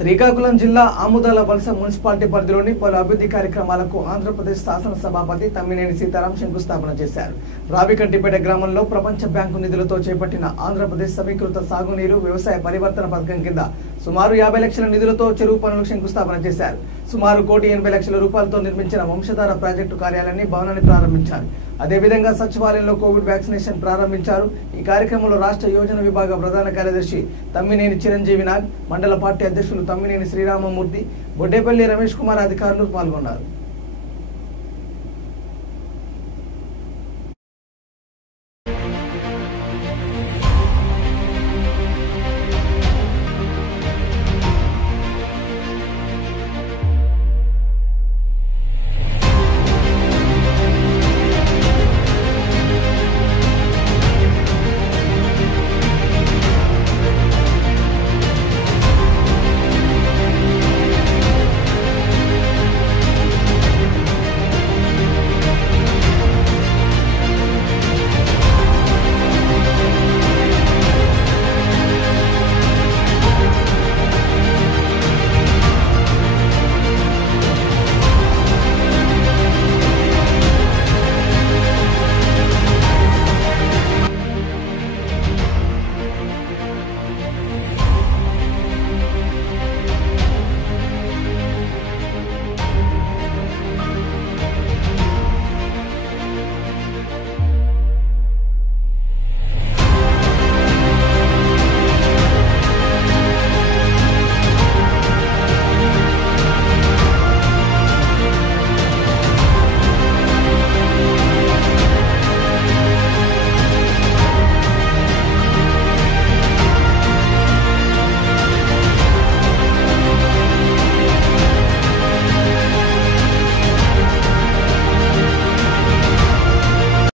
శ్రీకాకుళం జిల్లా ఆముదాల వలస మున్సిపాలిటీ పరిధిలోని పలు అభివృద్ధి కార్యక్రమాలకు ఆంధ్రప్రదేశ్ శాసన సభాపతి తమ్మినేని సీతారాం శంకుస్థాపన చేశారు. రావికంటిపేట గ్రామంలో ప్రపంచ బ్యాంకు నిధులతో చేపట్టిన ఆంధ్రప్రదేశ్ సమీకృత సాగునీరు వ్యవసాయ పరివర్తన పథకం కింద సుమారు 50 లక్షల నిధులతో చెరువు పనులకు శంకుస్థాపన చేశారు. సుమారు 1,80 లక్షల రూపాయలతో నిర్మించిన వంశధార ప్రాజెక్టు కార్యాలయాన్ని భవనాన్ని ప్రారంభించారు. అదేవిధంగా సచివాలయంలో కోవిడ్ వ్యాక్సినేషన్ ప్రారంభించారు. ఈ కార్యక్రమంలో రాష్ట్ర యోజన విభాగ ప్రధాన కార్యదర్శి తమ్మినేని చిరంజీవి నాగ్, మండల పార్టీ అధ్యక్షులు తమ్మినేని శ్రీరామమూర్తి, బొడ్డేపల్లి రమేష్ కుమార్ అధికారులు పాల్గొన్నారు.